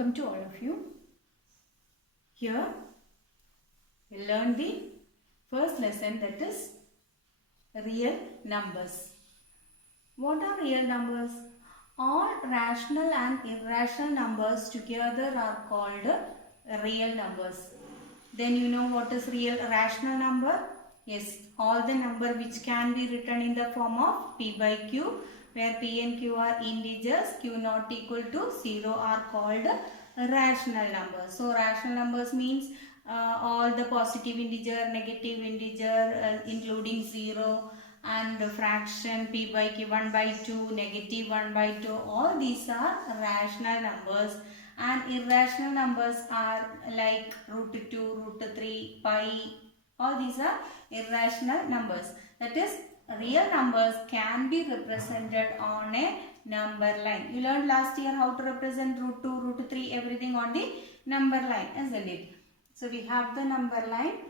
welcome to all of you. Here we learn the first lesson, that is real numbers. What are real numbers? All rational and irrational numbers together are called real numbers. Then you know what is real rational number? Yes, all the number which can be written in the form of P by Q, where P and Q are integers, Q not equal to 0 are called rational numbers. So rational numbers means all the positive integer, negative integer including 0 and the fraction P by Q 1 by 2, negative 1 by 2, all these are rational numbers. And irrational numbers are like root 2, root 3, pi, all these are irrational numbers. That is, real numbers can be represented on a number line. You learned last year how to represent root 2, root 3, everything on the number line, isn't it? So we have the number line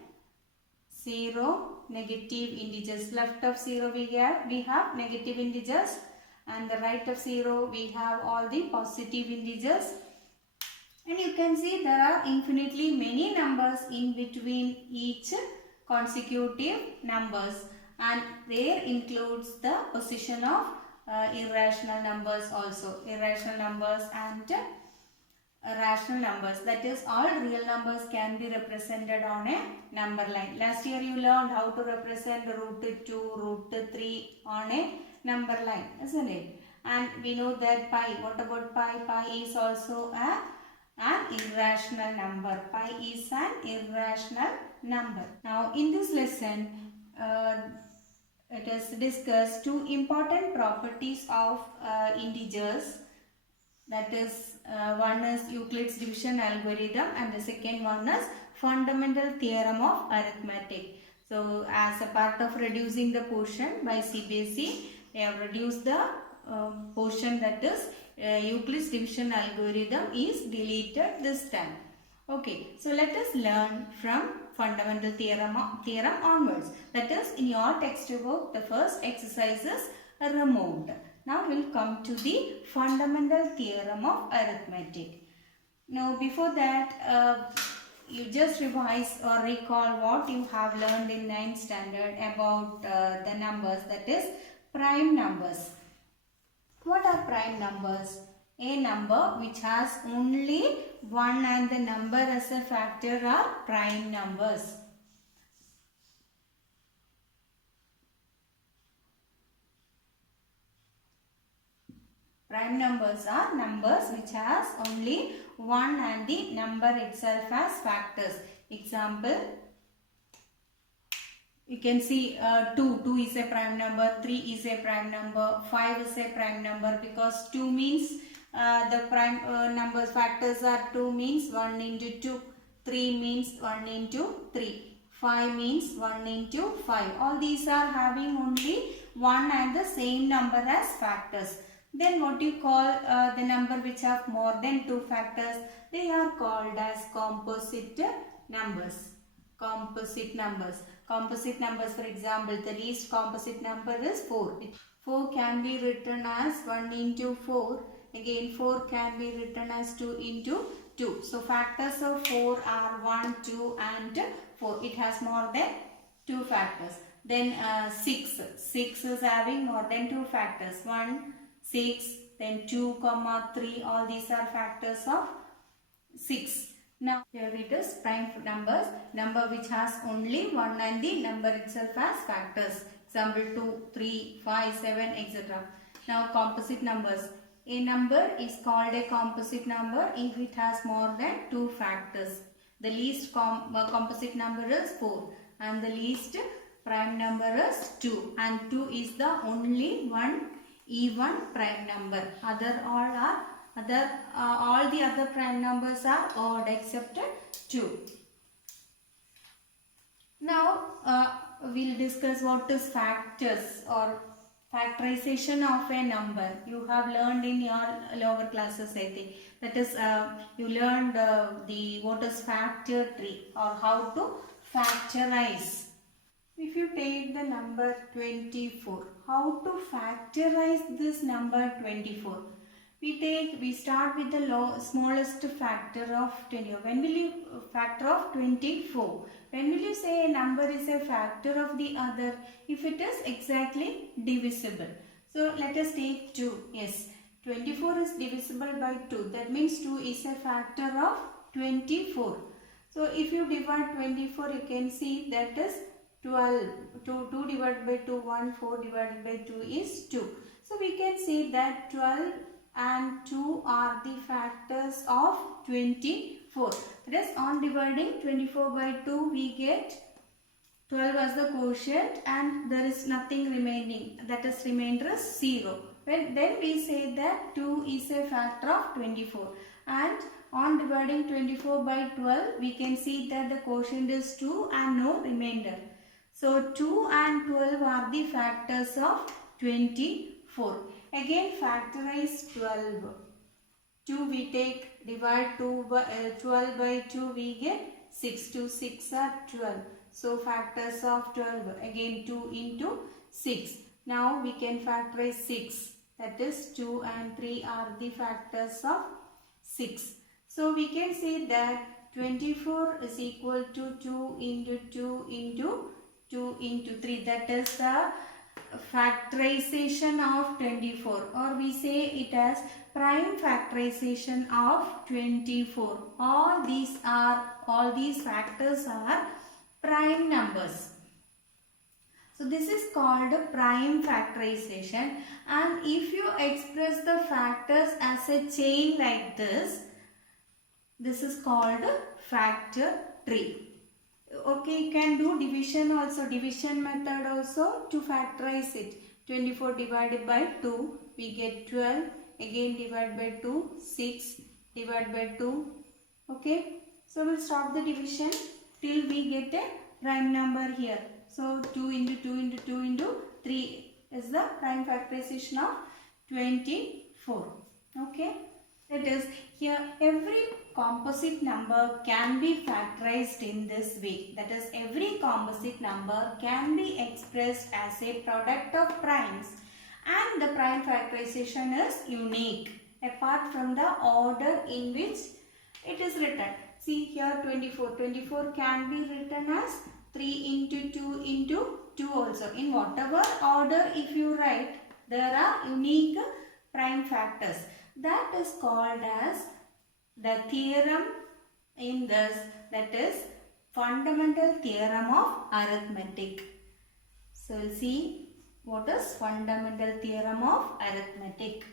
0, negative integers. Left of 0 we have negative integers, and the right of 0 we have all the positive integers. And you can see there are infinitely many numbers in between each consecutive numbers, and there includes the position of irrational numbers also. Irrational numbers and rational numbers, that is, all real numbers can be represented on a number line. Last year you learned how to represent root 2, root 3 on a number line, isn't it? And we know that pi. What about pi? Pi is also an irrational number. Pi is an irrational number. Now in this lesson, it is discussed two important properties of integers. That is, one is Euclid's division algorithm, and the second one is fundamental theorem of arithmetic. So as a part of reducing the portion by CBSE, they have reduced the portion, that is Euclid's division algorithm is deleted this time. Okay, so let us learn from fundamental theorem onwards. That is, in your textbook, the first exercise is removed. Now we will come to the fundamental theorem of arithmetic. Now before that, you just revise or recall what you have learned in 9th standard about the numbers, that is prime numbers. What are prime numbers? A number which has only 1 and the number as a factor are prime numbers. Prime numbers are numbers which has only 1 and the number itself as factors. Example, you can see 2 is a prime number, 3 is a prime number, 5 is a prime number, because 2 means the prime numbers factors are 2 means 1 into 2, 3 means 1 into 3, 5 means 1 into 5. All these are having only 1 and the same number as factors. Then what you call the number which have more than 2 factors? They are called as composite numbers. Composite numbers. Composite numbers, for example, the least composite number is 4. 4 can be written as 1 into 4. Again 4 can be written as 2 into 2. So factors of 4 are 1, 2 and 4. It has more than 2 factors. Then 6. 6 is having more than 2 factors. 1, 6, then 2, 3, all these are factors of 6. Now here it is prime numbers, number which has only 1 and the number itself as factors. Example 2, 3, 5, 7, etc. Now composite numbers. A number is called a composite number if it has more than 2 factors. The least composite number is 4 and the least prime number is 2, and 2 is the only one even prime number. All the other prime numbers are odd except 2. Now we'll discuss what is factors or factorization of a number. You have learned in your lower classes, I think. That is, you learned what is factor tree or how to factorize. If you take the number 24, how to factorize this number 24? We start with the smallest factor of 20. When will you factor of 24? When will you say a number is a factor of the other? If it is exactly divisible. So let us take 2. Yes, 24 is divisible by 2. That means 2 is a factor of 24. So if you divide 24, you can see that is 12. 2 divided by 2, 1, 4 divided by 2 is 2. So we can see that 12 and 2 are the factors of 24. That is, on dividing 24 by 2, we get 12 as the quotient and there is nothing remaining. That is, remainder is 0. Then we say that 2 is a factor of 24. And on dividing 24 by 12, we can see that the quotient is 2 and no remainder. So 2 and 12 are the factors of 24. Again, factorize 12. 2 we take, divide 12 by 2, we get 6. 2 6 are 12. So factors of 12, again 2 into 6. Now we can factorize 6. That is, 2 and 3 are the factors of 6. So we can say that 24 is equal to 2 into 2 into 2 into 3. That is the factorization of 24, or we say it as prime factorization of 24. All these factors are prime numbers. So this is called prime factorization, and if you express the factors as a chain like this is called factor tree. Okay, you can do division also, division method also to factorize it. 24 divided by 2, we get 12. Again divide by 2, 6 divided by 2. Okay, so we'll stop the division till we get a prime number here. So 2 into 2 into 2 into 3 is the prime factorization of 24. Okay. That is, here every composite number can be factorized in this way. That is, every composite number can be expressed as a product of primes, and the prime factorization is unique apart from the order in which it is written. See here 24. 24 can be written as 3 into 2 into 2 also. In whatever order if you write, there are unique prime factors. That is called as the theorem in this, that is fundamental theorem of arithmetic. So we'll see what is fundamental theorem of arithmetic.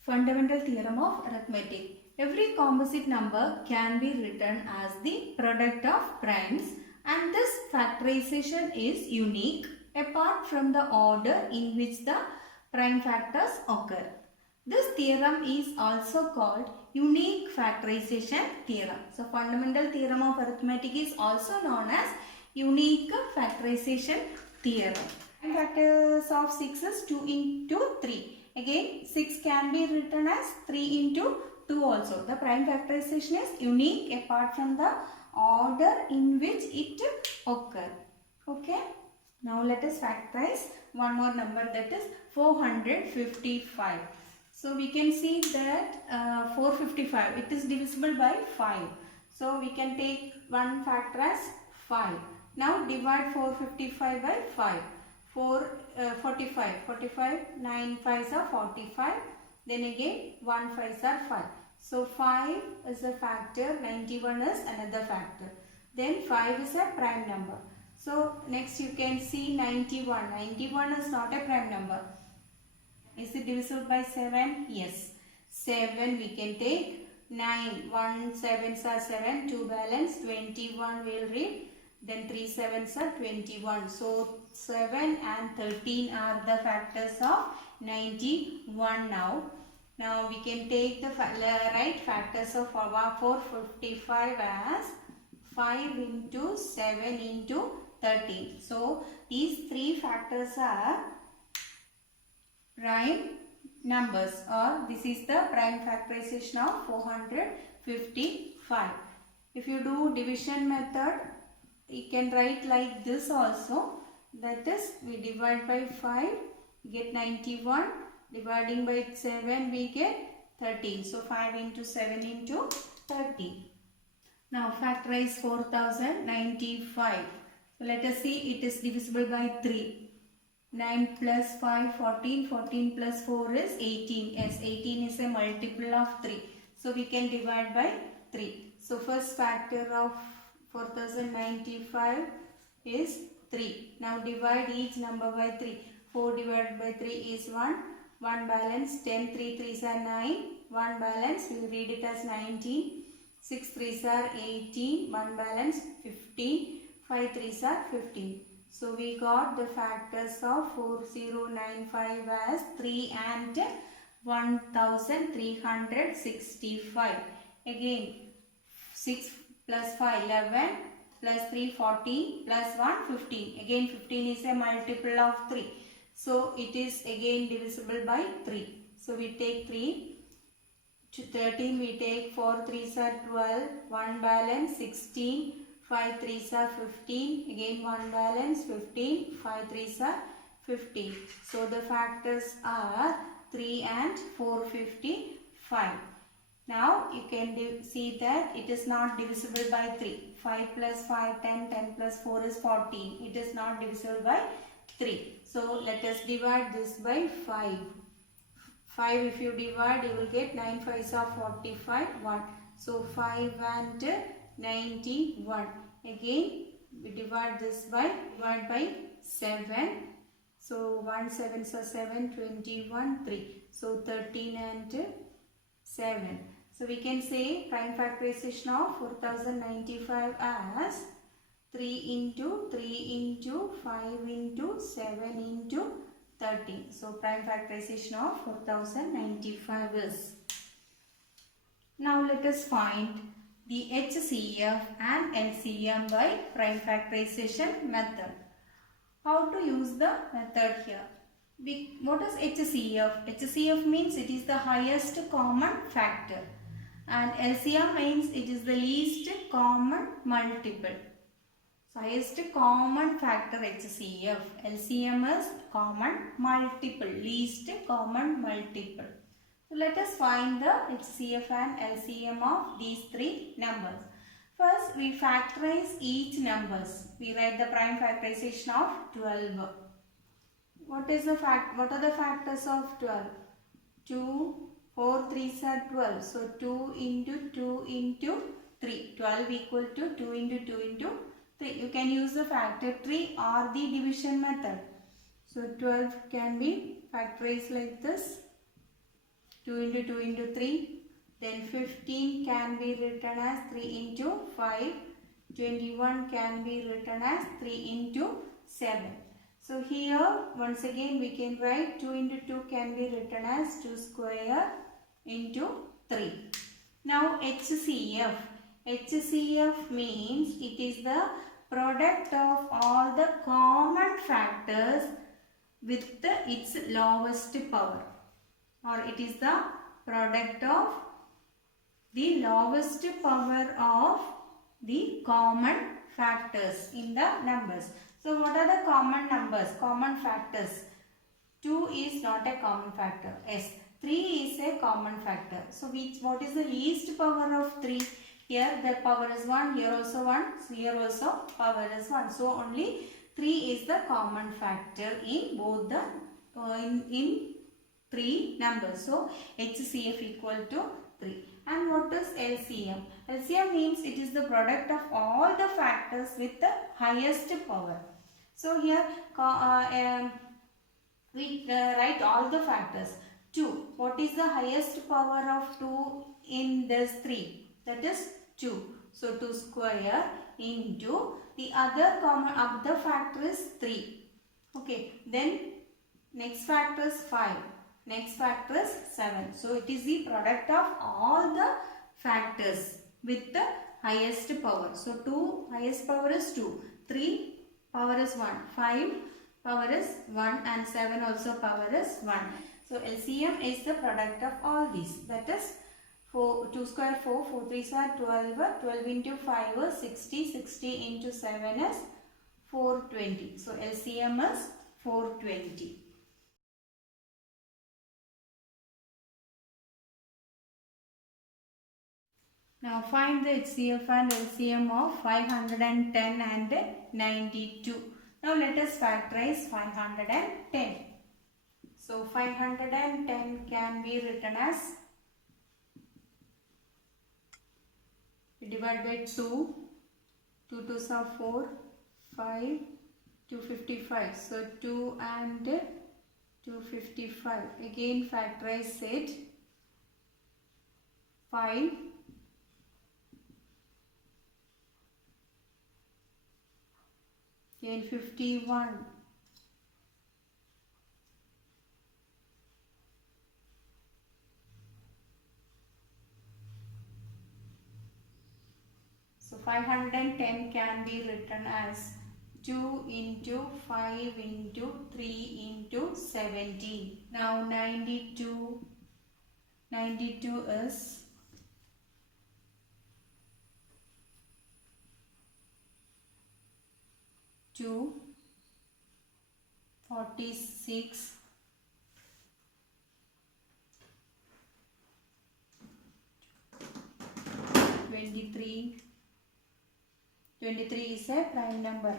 Fundamental theorem of arithmetic. Every composite number can be written as the product of primes, and this factorization is unique apart from the order in which the prime factors occur. This theorem is also called unique factorization theorem. So fundamental theorem of arithmetic is also known as unique factorization theorem. And factors of 6 is 2 into 3. Again 6 can be written as 3 into 2 also. The prime factorization is unique apart from the order in which it occurs. Okay. Now let us factorize one more number, that is 455. So we can see that 455, it is divisible by 5. So we can take one factor as 5. Now divide 455 by 5. 45. 45, 9 5s are 45. Then again 1 5s are 5. So 5 is a factor, 91 is another factor. Then 5 is a prime number. So next you can see 91. 91 is not a prime number. Is it divisible by 7? Yes. 7 we can take. 9. 1 7s are 7. 2 balance. 21 we will read. Then 3 7s are 21. So 7 and 13 are the factors of 91 now. Now we can take the right factors of 455 as 5 into 7 into 13. So these three factors are prime numbers, or this is the prime factorization of 455. If you do division method, you can write like this also. That is, we divide by 5, get 91. Dividing by 7, we get 13. So 5 into 7 into 30. Now factorize 4095. So let us see, it is divisible by 3. 9 plus 5, 14. 14 plus 4 is 18. Yes, 18 is a multiple of 3. So we can divide by 3. So first factor of 4095 is 3. Now divide each number by 3. 4 divided by 3 is 1. 1 balance. 10 3 3s are 9. 1 balance. We will read it as 19. 6 3s are 18. 1 balance. 15. 5 3s are 15. So we got the factors of 4095 as 3 and 1365. Again 6 plus 5 11 plus 3 14 plus 1 15. Again 15 is a multiple of 3. So it is again divisible by 3. So we take 3. To 13 we take 4 3s are 12. 1 balance 16. 5 3s are 15. Again 1 balance 15. 5 3s are 15. So the factors are 3 and 455. Now you can see that it is not divisible by 3. 5 plus 5 10. 10 plus 4 is 14. It is not divisible by 3. So let us divide this by 5. 5 if you divide, you will get 9 5s are 45. 1. So 5 and 91. Again we divide this by 7. So 1 7s are 7. 21 3. So 13 and 7. So we can say prime factorization of 4095 as 3 into 3 into 5 into 7 into 13. So prime factorization of 4095 is. Now let us find the HCF and LCM by prime factorization method. How to use the method here? What is HCF? HCF means it is the highest common factor, and LCM means it is the least common multiple. So highest common factor HCF. LCM is common multiple, least common multiple. So let us find the HCF and LCM of these three numbers. First we factorize each numbers. We write the prime factorization of 12. What are the factors of 12? 2, 4 3s are 12. So 2 into 2 into 3. 12 equal to 2 into 2 into 3. You can use the factor tree or the division method. So 12 can be factorized like this. 2 into 2 into 3. Then 15 can be written as 3 into 5. 21 can be written as 3 into 7. So here once again we can write 2 into 2 can be written as 2 square into 3. Now HCF. HCF means it is the product of all the common factors with its lowest power, or it is the product of the lowest power of the common factors in the numbers. So what are the common numbers, common factors? 2 is not a common factor. Yes, 3 is a common factor. So what is the least power of 3? Here the power is 1, here also 1, so here also power is 1. So only 3 is the common factor in both the in 3 numbers. So HCF equal to 3. And what is LCM? LCM means it is the product of all the factors with the highest power. So here we write all the factors. 2. What is the highest power of 2 in this 3? That is 2. So 2 square into the other factor is 3. Okay. Then next factor is 5. Next factor is 7. So it is the product of all the factors with the highest power. So 2 highest power is 2. 3 power is 1. 5 power is 1 and 7 also power is 1. So LCM is the product of all these. That is 2 square 4, 4 3s are 12, 12 into 5 is 60, 60 into 7 is 420. So LCM is 420. Now find the HCF and LCM of 510 and 92. Now let us factorize 510. So 510 can be written as, we divide by 2, 2 2s are 4, 5, 255. So 2 and 255. Again factorize it. 5, again 51. So 510 can be written as 2 into 5 into 3 into 17. Now 92 is 2, 46, 23. 23 is a prime number.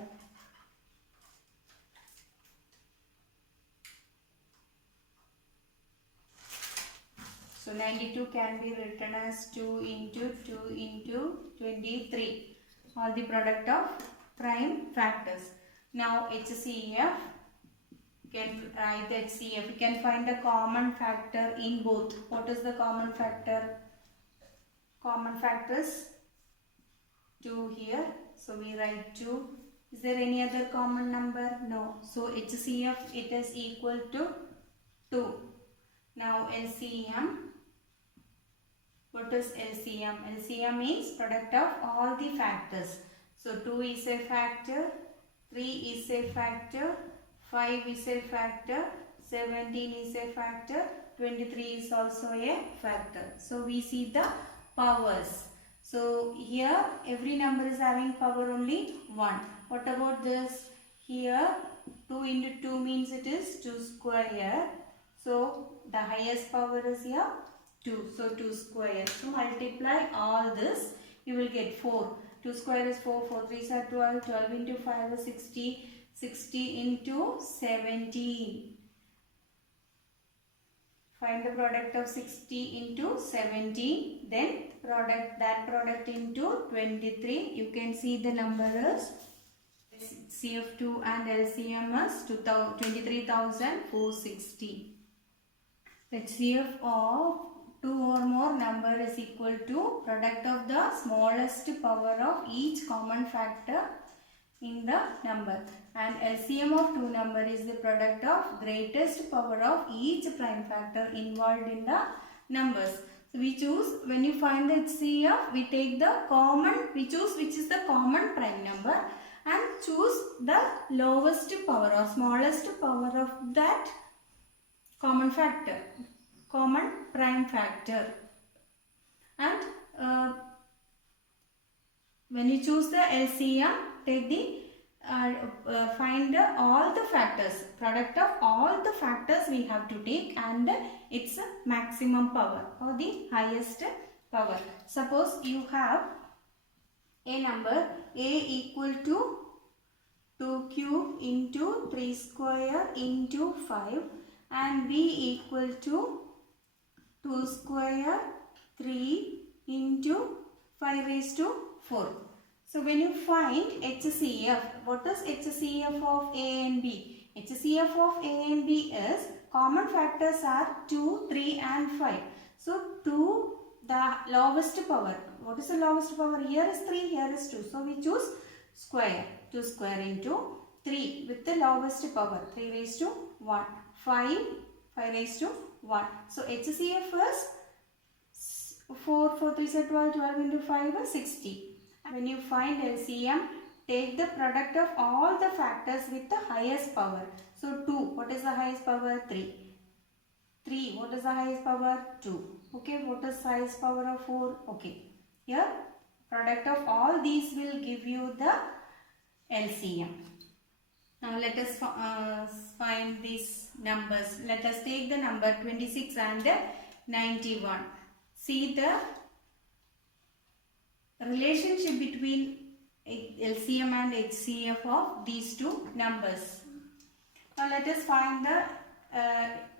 So 92 can be written as 2 into 23. All the product of prime factors. Now HCF, you can write the HCF. You can find the common factor in both. What is the common factor? Common factors 2 here. So we write 2. Is there any other common number? No. So HCF, it is equal to 2. Now LCM. What is LCM? LCM means product of all the factors. So 2 is a factor, 3 is a factor, 5 is a factor, 17 is a factor, 23 is also a factor. So we see the powers. So here every number is having power only 1. What about this? Here 2 into 2 means it is 2 square. So the highest power is here 2. So 2 square. So multiply all this. You will get 4. 2 square is 4. 4 3s are 12. 12 into 5 is 60. 60 into 17. Find the product of 60 into 17. Then that product into 23. You can see the number is CF2 and LCM is 23,460. The HCF of 2 or more number is equal to product of the smallest power of each common factor in the number, and LCM of 2 number is the product of greatest power of each prime factor involved in the numbers. So we choose, when you find the HCF, we take the common, we choose which is the common prime number and choose the lowest power or smallest power of that common factor, common prime factor. And when you choose the LCM, take the find all the factors, product of all the factors we have to take, and its maximum power or the highest power. Suppose you have a number a equal to 2 cube into 3 square into 5 and b equal to 2 square 3 into 5 raised to 4. So when you find HCF, what is HCF of A and B? HCF of A and B is common factors are 2, 3 and 5. So 2, the lowest power. What is the lowest power? Here is 3, here is 2. So we choose square. 2 square into 3 with the lowest power. 3 raised to 1. 5 raised to 1. So HCF is 4, 4 3 is 12, 12 into 5 is 60. When you find LCM, take the product of all the factors with the highest power. So 2, what is the highest power? 3. 3, what is the highest power? 2. Okay, what is the highest power of 4? Okay. Here, product of all these will give you the LCM. Now let us find these numbers. Let us take the number 26 and 91. See the relationship between LCM and HCF of these two numbers. Now let us find the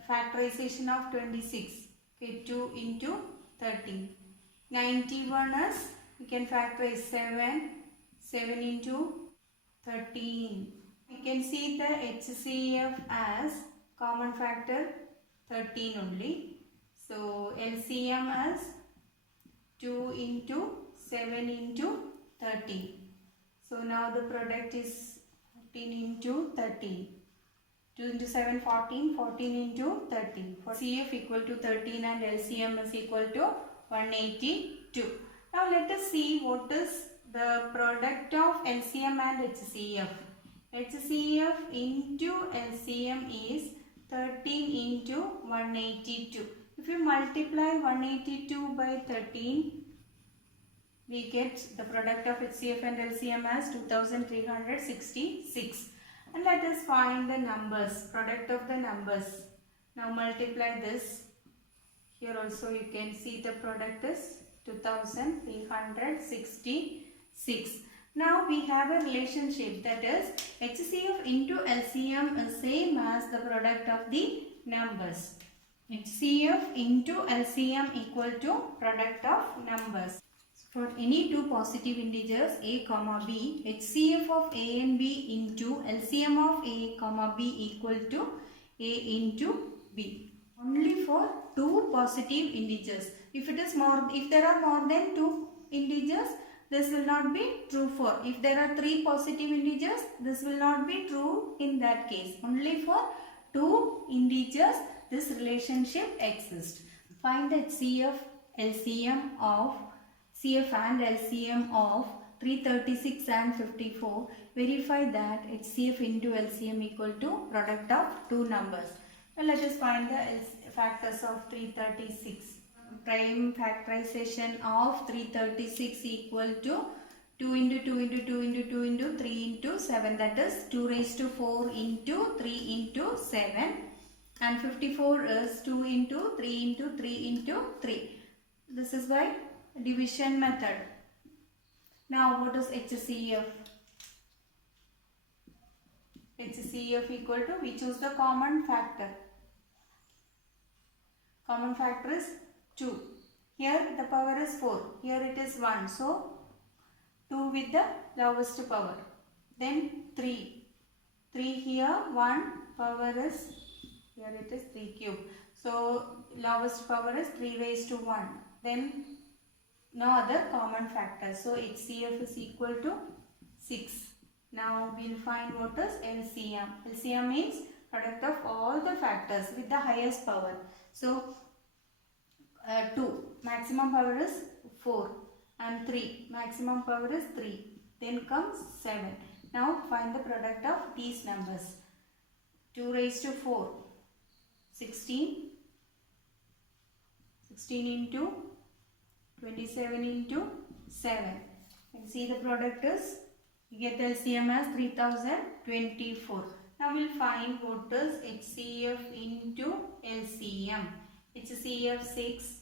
factorization of 26. Okay, 2 into 13. 91 is, we can factorize 7. 7 into 13. We can see the HCF as common factor 13 only. So LCM as 2 into 7 into 13. So now the product is 14 into 13. 2 into 7, 14. 14 into 13. For CF equal to 13 and LCM is equal to 182. Now let us see what is the product of LCM and HCF. HCF into LCM is 13 into 182. If you multiply 182 by 13, we get the product of HCF and LCM as 2366. And let us find the numbers, product of the numbers. Now multiply this. Here also you can see the product is 2366. Now we have a relationship, that is HCF into LCM is same as the product of the numbers. HCF into LCM equal to product of numbers. For any two positive integers a comma b, HCF of a and b into LCM of a comma b equal to a into b. Only for two positive integers. If there are more than two integers, this will not be true for. If there are three positive integers, this will not be true in that case. Only for two integers this relationship exists. Find the HCF, LCM of CF and LCM of 336 and 54. Verify that HCF into LCM equal to product of two numbers. Now let us find the factors of 336. Prime factorization of 336 equal to 2 into 2 into 2 into 2 into 3 into 7, that is 2 raised to 4 into 3 into 7, and 54 is 2 into 3 into 3 into 3. This is by division method. Now what is HCF? HCF equal to, we choose the common factor. Common factor is 2. Here the power is 4. Here it is 1. So 2 with the lowest power. Then 3. 3 here, 1 power is, here it is 3 cube. So lowest power is 3 raised to 1. Then no other common factor. So HCF is equal to 6. Now we will find what is LCM. LCM means product of all the factors with the highest power. So 2, maximum power is 4, and 3, maximum power is 3. Then comes 7. Now find the product of these numbers. 2 raised to 4, 16. 16 into 27 into 7. You can see the product is, you get the LCM as 3024. Now we will find what is HCF into LCM. HCF 6.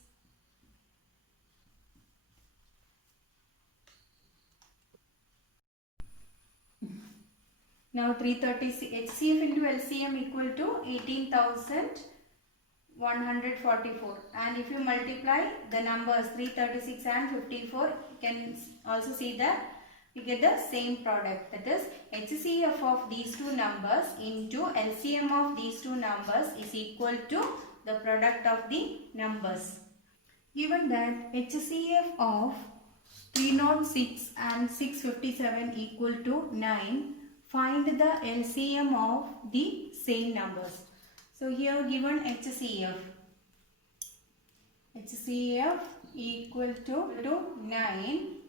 Now 336, HCF into LCM equal to 18,144, and if you multiply the numbers 336 and 54, you can also see that you get the same product, that is HCF of these two numbers into LCM of these two numbers is equal to the product of the numbers. Given that HCF of 306 and 657 equal to 9, find the LCM of the same numbers. So here given HCF equal to 9,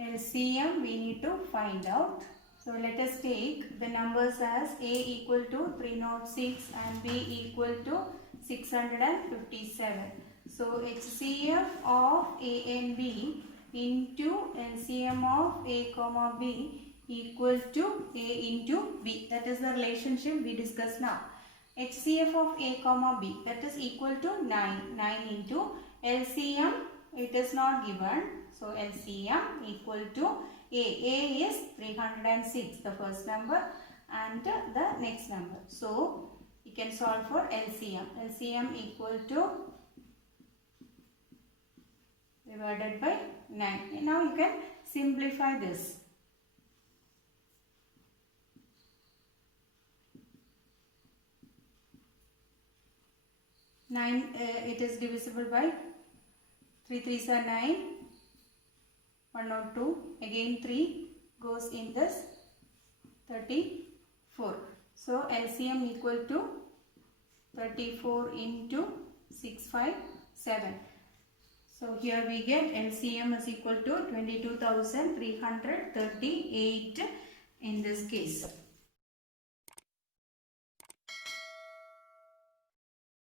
LCM we need to find out. So let us take the numbers as A equal to 306 and B equal to 657. So HCF of A and B into LCM of A comma B equal to A into B. That is the relationship we discussed now. HCF of A comma B, that is equal to 9. 9 into LCM, it is not given. So LCM equal to A. A is 306, the first number, and the next number. So you can solve for LCM. LCM equal to divided by 9. Now you can simplify this. 9, it is divisible by 3 3s are 9, 102, again 3 goes in this, 34. So LCM equal to 34 into 657. So here we get LCM is equal to 22,338 in this case.